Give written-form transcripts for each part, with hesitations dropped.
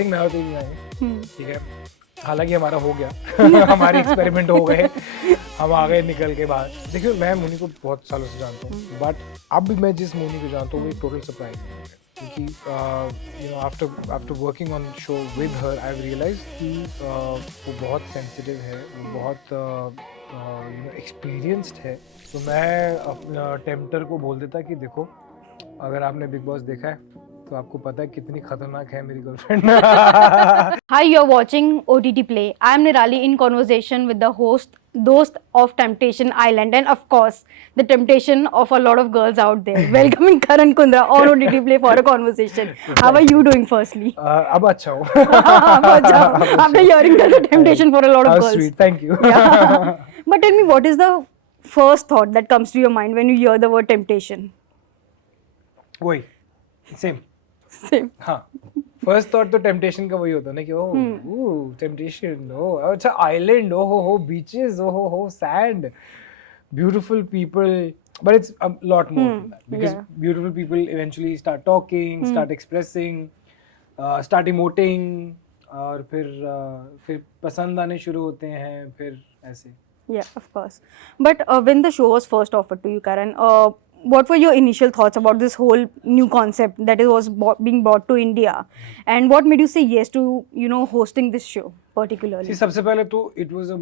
Think मैं और तेज जाएंगे, ठीक है। हम्म, हालांकि हमारा हो गया हमारे एक्सपेरिमेंट हो गए, हम आ गए निकल के बाहर। देखिए मैं मुनी को बहुत सालों से जानता हूँ, बट अब भी मैं जिस मुनी को जानता हूँ वो एक टोटल सरप्राइज है मुझे। क्योंकि you know after working on show with her I have realise कि वो बहुत सेंसिटिव है, वो बहुत यू नो एक्सपीरियंस्ड है। तो मैं अपना टेम्पटर को बोल देता कि देखो, अगर आपने बिग बॉस देखा है तो आपको पता है कितनी खतरनाक है मेरी girlfriend. Hi, you're watching OTT Play. I'm Nirali in conversation with the host of Temptation Island, and of course, the temptation of a lot of girls out there. Welcoming Karan Kundra on OTT Play for a conversation. How are you doing, firstly? अब अच्छा हो। After hearing that's a temptation for a lot of How girls. sweet, thank you. Yeah. But tell me, what is the first thought that comes to your mind when you hear the word temptation? वही same. Same. हाँ, first thought तो temptation का वही होता है ना कि ओह temptation, ओ अच्छा आइलैंड, ओ हो बीचेस, ओ हो sand, beautiful people, but it's a lot more than that, because Yeah. beautiful people eventually start talking, start expressing, start emoting, और फिर पसंद आने शुरू होते हैं, फिर ऐसे। Yeah, of course. But when the show was first offered to you, Karan, what were your initial thoughts about this whole new concept that it was being brought to India, and what made you say yes to hosting this show particularly? सबसे पहले तो it was a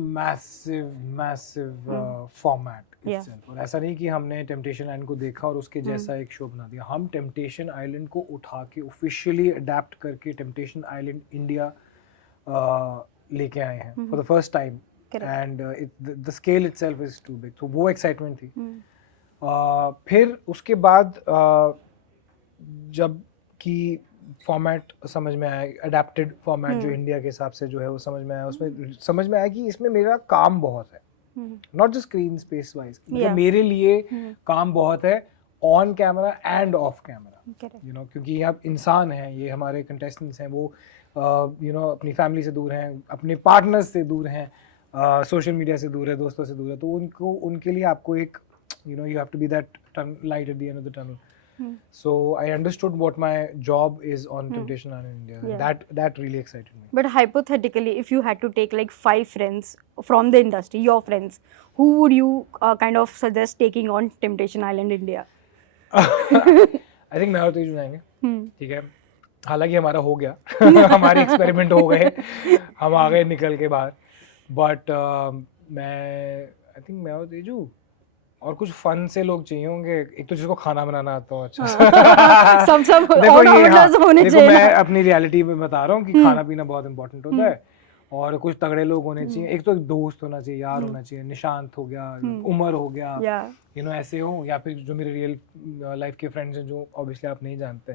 massive format Yeah. Itself. और ऐसा नहीं कि हमने temptation island को देखा और उसके जैसा एक शो बना दिया। हम टेम्पटेशन आइलैंड को उठा के ऑफिशियली अडेप्ट करके टेम्पटेशन आइलैंड इंडिया लेके आए हैं for the first time, and the scale itself is too big. तो वो एक्साइटमेंट थी। फिर उसके बाद जब कि फॉर्मेट समझ में आया, अडेप्टेड फॉर्मेट जो इंडिया के हिसाब से जो है वो समझ में आया, उसमें समझ में आया कि इसमें मेरा काम बहुत है, not just screen space wise, मतलब मेरे लिए काम बहुत है on camera end of camera, you know. क्योंकि ये आप इंसान हैं, ये हमारे कंटेस्टेंट्स हैं, वो यू नो अपनी फैमिली से दूर हैं, अपने पार्टनर्स से दूर हैं, सोशल मीडिया से दूर है, दोस्तों से दूर है। तो उनको, उनके लिए आपको एक you know you have to be that light at the end of the tunnel. So I understood what my job is on Temptation Island in India. Yeah. That really excited me. But hypothetically, if you had to take like 5 friends from the industry, your friends, who would you kind of suggest taking on Temptation Island India? I think मैं और तेज जाएंगे, ठीक है। हालांकि हमारा हो गया हमारे एक्सपेरिमेंट हो गए, हम आ गए निकल के बाहर। बट मैं आई थिंक मैं और तेजू और कुछ फन से लोग चाहिए होंगे। एक तो जिसको खाना बनाना आता हो अच्छा सब देखो ये, हाँ, होने देखो चाहिए मैं ना। अपनी रियलिटी में बता रहा हूँ कि खाना पीना बहुत इंपॉर्टेंट होता है, और कुछ तगड़े लोग होने चाहिए। एक तो एक दोस्त होना चाहिए, यार होना चाहिए, निशांत हो गया, उमर हो गया, Yeah. यू नो ऐसे हो, या फिर जो मेरे रियल लाइफ के फ्रेंड्स हैं जो ऑब्वियसली आप नहीं जानते।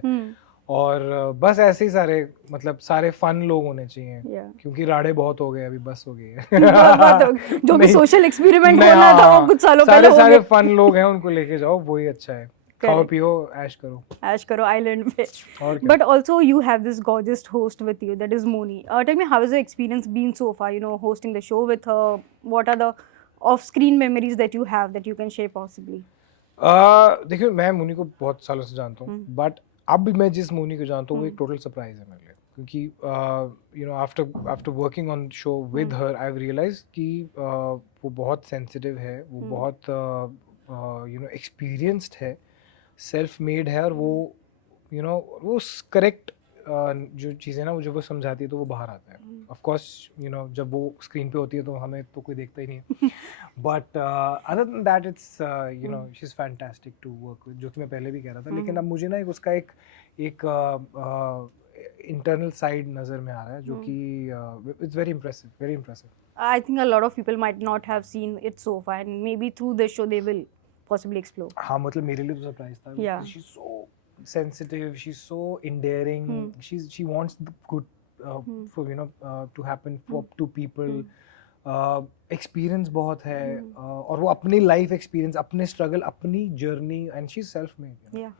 और बस ऐसे ही सारे, मतलब सारे फन लोग होने चाहिए। Yeah. क्योंकि राड़े बहुत हो गए, अभी बस हो गई है बात होगी। जो भी नहीं, सोशल एक्सपेरिमेंट नहीं, होना था वो हाँ, कुछ सालों सारे पहले हो सारे गया। फन लोग हैं, उनको लेके जाओ, वही अच्छा है। खाओ पियो ऐश करो, ऐश करो आइलैंड पे। और क्या। But also you have this gorgeous host with you, that is Moni. Tell me, how has the experience been so far, hosting the show with her? What are the off-screen memories that you have that you can share possibly? देखिए मैं मुनी को बहुत सालों से जानता हूँ, but अब भी मैं जिस मुनी को जानता हूँ वो एक टोटल सरप्राइज है मेरे लिए। क्योंकि you know after working on show with her I have realise कि वो बहुत सेंसिटिव है, वो बहुत यू नो एक्सपीरियंस्ड है, सेल्फ मेड है, और वो यू नो वो करेक्ट जो चीज़ें ना, वो जब वो समझाती है तो वो बाहर आता है। ऑफ कोर्स यू नो जब वो स्क्रीन पे होती है तो हमें तो कोई देखता ही नहीं है, but other than that it's you know she is fantastic to work with, जो कि मैं पहले भी कह रहा था। लेकिन अब मुझे ना एक उसका एक इंटरनल साइड नज़र में आ रहा है, जो कि it's very impressive. I think a lot of people might not have seen it so far, and maybe through this show they will possibly explore. हाँ, मतलब मेरे लिए तो सरप्राइज था। Yeah. She is so sensitive, she is so endearing, she wants the good for you know to happen for to people. Experience बहुत है, और वो अपनी लाइफ एक्सपीरियंस, अपने स्ट्रगल, अपनी journey, and she is self made. Yeah.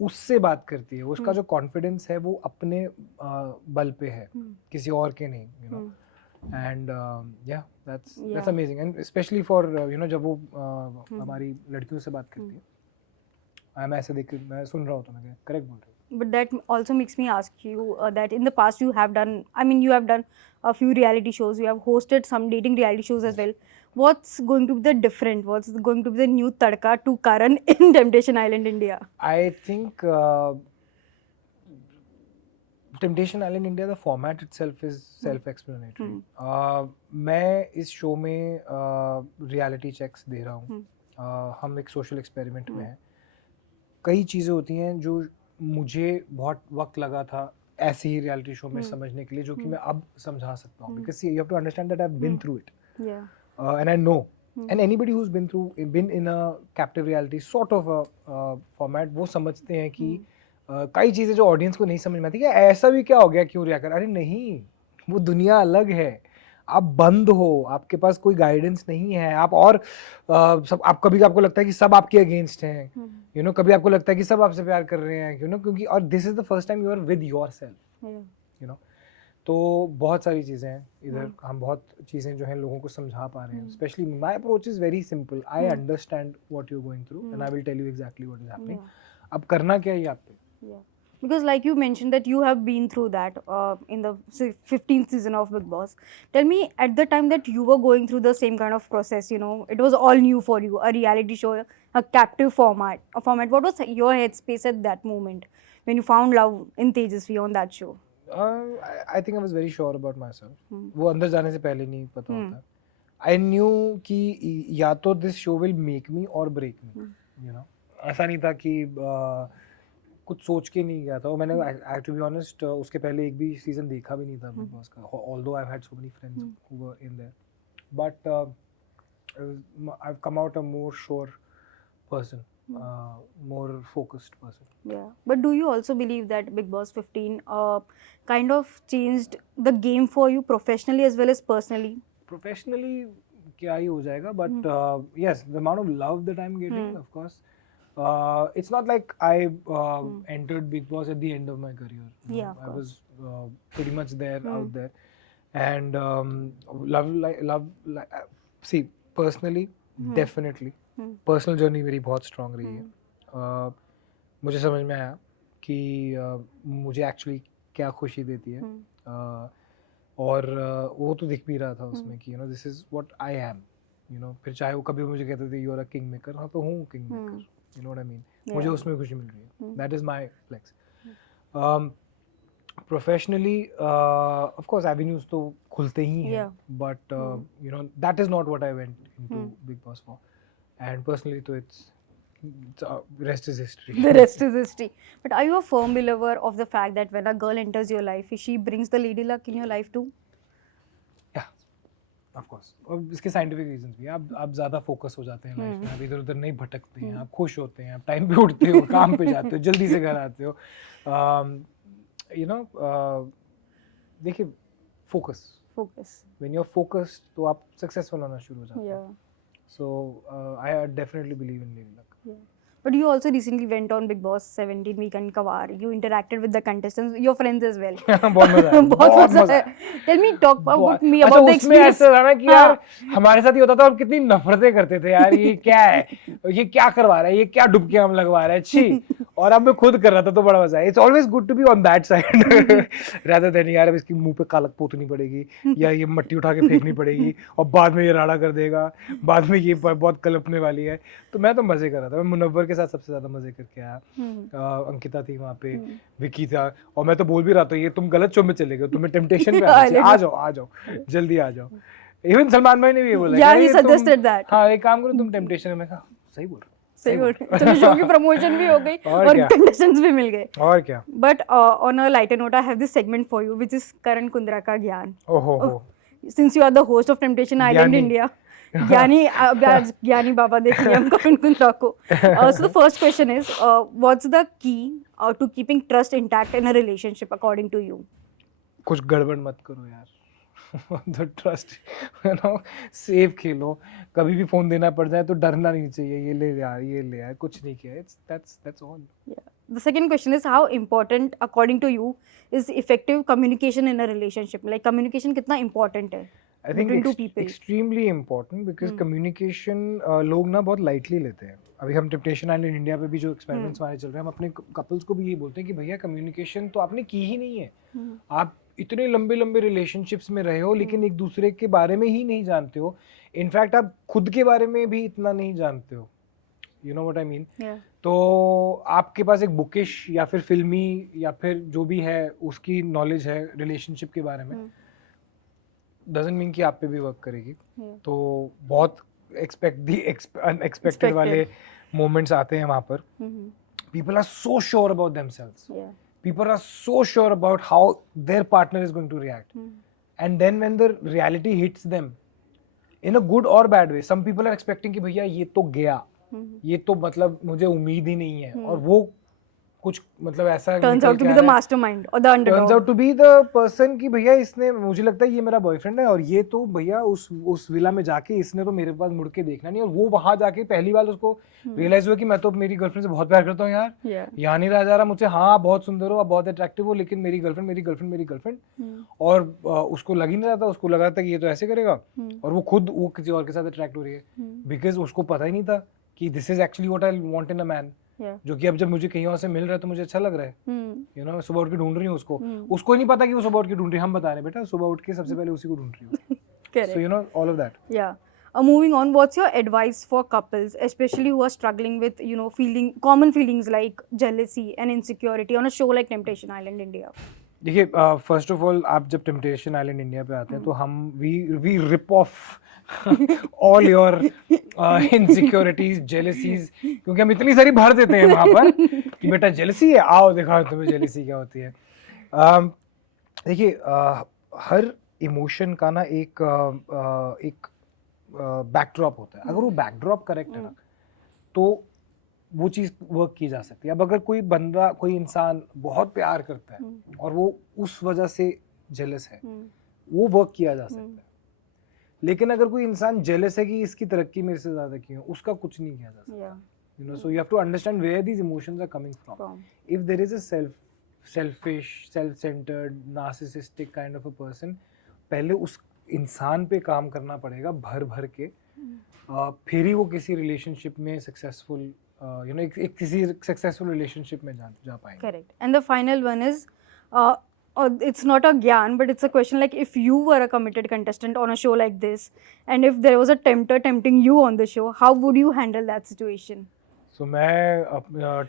उससे बात करती है, उसका जो कॉन्फिडेंस है वो अपने बल पे है, किसी और के नहीं, यू नो। एंड या that's amazing, and specially for you know जब वो हमारी लड़कियों से बात करती है, मैं ऐसे देख के मैं सुन रहा होता हूँ, मैं करेक्ट बोल रहा हूँ। But that also makes me ask you that in the past you have done, I mean, you have done a few reality shows, you have hosted some dating reality shows as well. What's going to be the different? What's going to be the new tadka to Karan in Temptation Island India? I think Temptation Island India, the format itself is self-explanatory. मैं इस show में reality checks दे रहा हूँ. हम एक social experiment में हैं. कई चीज़ें होती हैं जो मुझे बहुत वक्त लगा था ऐसे ही रियलिटी शो में समझने के लिए, जो कि मैं अब समझा सकता हूँ. Because you have to understand that I have been through it, and I know, and anybody who's been in a captive reality sort of a format, वो समझते हैं कि कई चीज़ें जो ऑडियंस को नहीं समझ में आती कि ऐसा भी क्या हो गया, क्यों रिएक्ट कर. अरे नहीं, वो दुनिया अलग है. आप बंद हो, आपके पास कोई गाइडेंस नहीं है. आप और सब, आप कभी आपको लगता है कि सब आपके अगेंस्ट हैं, यू नो, कभी आपको लगता है कि सब आपसे प्यार कर रहे हैं, यू नो, क्योंकि और this is the first time you are with yourself, you know. तो बहुत सारी चीज़ें हैं इधर. हम बहुत चीज़ें जो हैं लोगों को समझा पा रहे हैं. Specially my approach is very simple. I understand what you going through and I will tell you exactly what is happening. अब करना क्या है ये आप पे. Because like you mentioned that you have been through that in the 15th season of Big Boss. Tell me, at the time that you were going through the same kind of process, you know, it was all new for you, a reality show, a captive format, what was your headspace at that moment when you found love in Tejasvi on that show? I think I was very sure about myself. वो अंदर जाने से पहले नहीं पता होता. I knew कि या तो this show will make me or break me, you know. ऐसा नहीं था कि कुछ सोच के नहीं गया था. और मैंने to be honest उसके पहले एक भी सीजन देखा भी नहीं था बिग बॉस का, although I've had so many friends who were in there, but I've come out a more sure person, more focused person. Yeah, but do you also believe that Big Boss 15 kind of changed the game for you professionally as well as personally? Professionally क्या ही हो जाएगा, but yes, the amount of love that I'm getting, of course. It's not like I entered Big Boss at the end of my career. Yeah, I was pretty much there, out there, and love. See, personally, definitely, personal journey मेरी बहुत strong रही है. मुझे समझ में आया कि मुझे actually क्या खुशी देती है, और वो तो दिख भी रहा था उसमें कि you know this is what I am, you know. फिर चाहे वो कभी मुझे कहते थे you are a king maker, हाँ तो हूँ king maker. You know what I mean? मुझे उसमें खुशी मिल रही है. That is my flex. Professionally, of course, avenues तो खुलते ही हैं. But you know, that is not what I went into Big Boss for. And personally, तो it's rest is history. The rest is history. But are you a firm believer of the fact that when a girl enters your life, she brings the lady luck in your life too? Of course. और इसके scientific reasons भी हैं. आप ज़्यादा focus हो जाते हैं life में, आप इधर उधर नहीं भटकते हैं, आप खुश होते हैं, आप टाइम पे उठते हो, काम पे जाते हो, जल्दी से घर आते हो. यू नो, देखिए, focus when you are focused तो आप सक्सेसफुल होना शुरू हो जाते हैं. So I definitely believe in lady luck. But you also recently went on Big Boss 17 Weekend Kawar. You interacted with the contestants, your friends as well. बहुत मजा आया. बहुत मजा आया. Tell me, talk about me about the experience. ऐसा था ना कि यार हमारे साथ ये होता था, हम कितनी नफरतें करते थे यार. ये क्या है, ये क्या करवा रहा है, ये क्या डुबकी हम लगवा रहा है, छी. और अब मैं खुद कर रहा था तो बड़ा मजा आया. It's always good to be on that side rather than यार अब इसकी मुंह पे कालक पोतनी पड़ेगी, या ये मट्टी उठा के फेंकनी पड़ेगी, और बाद में ये राड़ा कर देगा, बाद में ये बहुत कलपने वाली है. तो मैं तो मजे कर रहा था. मैं मुनव्वर के साथ सबसे ज्यादा मजे करके आया. अंकिता थी वहाँ पे, विकी था, और मैं तो बोल भी रहा था ये तुम गलत शो में चले गए, तुम्हें टेम्पटेशन पे आ जाओ जल्दी आ जाओ. इवन सलमान भाई ने भी ये बोला. Yeah, he suggested that. हाँ, एक काम करो तुम टेम्पटेशन में. कहा सही बोल रहा. सही बोल रहे. चलो, शो की प्रमोशन भी हो गई और कंटेस्टेंट्स भी मिल गए. और क्या. But on a lighter note, I have this segment for you which is Karan Kundra का ज्ञान. ओहो. Since you are the host of Temptation Island India, ज्ञानी बाबा देखेंगे हम करण कुंद्रा को. So the first question is, what's the key to keeping trust intact in a relationship according to you? कुछ गड़बड़ मत करो यार. The trust, you know, safe खेलो. कभी भी फोन देना पड़ जाए तो डरना नहीं चाहिए. ये ले यार, कुछ नहीं किया. That's all. Yeah. The second question is, how important according to you is effective communication in a relationship? Like communication कितना important है? I think between two people. Extremely important because communication लोग ना बहुत लाइटली लेते हैं. अभी हम temptation island India पे भी जो एक्सपेरिमेंट्स हमारे चल रहे हैं, हम अपने कपल्स को भी यही बोलते हैं कि भैया कम्युनिकेशन तो आपने की ही नहीं है. आप इतने लंबे लंबे रिलेशनशिप्स में रहे हो लेकिन एक दूसरे के बारे में ही नहीं जानते हो. इनफैक्ट आप खुद के बारे में भी इतना नहीं जानते हो. You know what I mean. तो आपके पास एक बुकिश या फिर फिल्मी या फिर जो भी है उसकी नॉलेज है रिलेशनशिप के बारे में, डजंट मीन कि आप पे भी वर्क करेगी. तो बहुत अनएक्सपेक्टेड वाले मोमेंट्स आते हैं वहाँ पर. People are so sure about themselves. People are so sure about how their partner is going to react. And then when the reality hits them, in a good or bad way, some people are expecting कि भैया ये तो गया, ये तो मतलब मुझे उम्मीद ही नहीं है, और वो कुछ मतलब ऐसा turns out to be the mastermind or the underdog. Turns out to be the person कि भैया इसने, मुझे लगता है ये मेरा बॉयफ्रेंड है और ये तो भैया उस विला में जाके इसने तो मेरे पास मुड़ के देखना नहीं. और वो वहां जाके पहली बार उसको रियलाइज हुआ कि मैं तो मेरी गर्लफ्रेंड से बहुत प्यार करता हूँ यार. यहाँ नहीं रहा जा रहा मुझसे. हाँ आप बहुत सुंदर हो, आप बहुत अट्रैक्टिव हो, लेकिन मेरी गर्लफ्रेंड. और उसको लग ही नहीं रहा था. उसको लगा था कि ये तो ऐसे करेगा, और वो खुद वो किसी और के साथ अट्रैक्ट हो रही है. बिकॉज उसको पता ही नहीं था कि this is actually what I want in a man. जो कि अब जब मुझे कहीं और से मिल रहा है तो मुझे अच्छा लग रहा है. यू नो सुबह उठ के ढूंढ रही हूँ उसको. उसको नहीं पता कि वो सुबह उठ के ढूंढ रही है. हम बता रहे हैं बेटा सुबह उठ के सबसे पहले उसी को ढूंढ रही हूँ. So you know all of that. Yeah. Moving on, what's your advice for couples, especially who are struggling with, you know, common feelings like jealousy and insecurity on a show like Temptation Island India? देखिए first of all आप जब temptation island India पे आते हैं तो हम we rip off all your insecurities, jealousies, क्योंकि हम इतनी सारी भर देते हैं वहाँ पर कि बेटा जेलसी है, आओ दिखाओ तुम्हें जेलसी क्या होती है. देखिए हर इमोशन का ना एक बैकड्रॉप होता है. अगर वो बैकड्रॉप करेक्ट है ना तो वो चीज़ वर्क की जा सकती है. अब अगर कोई बंदा, कोई इंसान बहुत प्यार करता है और वो उस वजह से जेलस है, वो वर्क किया जा सकता है. लेकिन अगर कोई इंसान जेलस है कि इसकी तरक्की मेरे से ज्यादा क्यों, उसका कुछ नहीं किया जा सकता. You know, so you have to understand where these emotions are coming from. If there is a selfish, self-centered, narcissistic kind of a person, पहले उस इंसान पे काम करना पड़ेगा भर भर के, फिर ही वो किसी रिलेशनशिप में सक्सेसफुल, यू नो, एक किसी सक्सेसफुल रिलेशनशिप में जा पाएंगे. Correct. And the final one is, it's not a gyan, but it's a question like, if you were a committed contestant on a show like this, and if there was a tempter tempting you on the show, how would you handle that situation? So मैं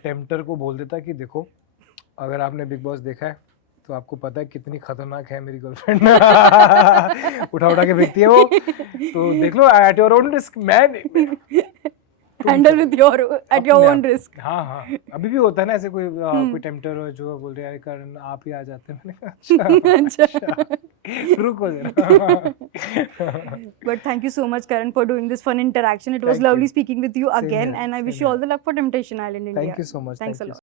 tempter को बोल देता कि देखो, अगर आपने big boss देखा है तो आपको पता है कितनी खतरनाक है मेरी गर्लफ्रेंड. उठा के फेंकती है वो, तो देख लो एट योर ओन रिस्क. मैं handle with your at your own risk. हाँ, अभी भी होता है ना ऐसे कोई टेम्पटर हो जो बोल रहे हैं करण आप ही आ जाते हैं. मैंने कहा अच्छा रुको जरा. But thank you so much, Karan, for doing this fun interaction. It was lovely speaking with you again, and I wish you all the luck for Temptation Island India. Thank you so much. Thanks a lot.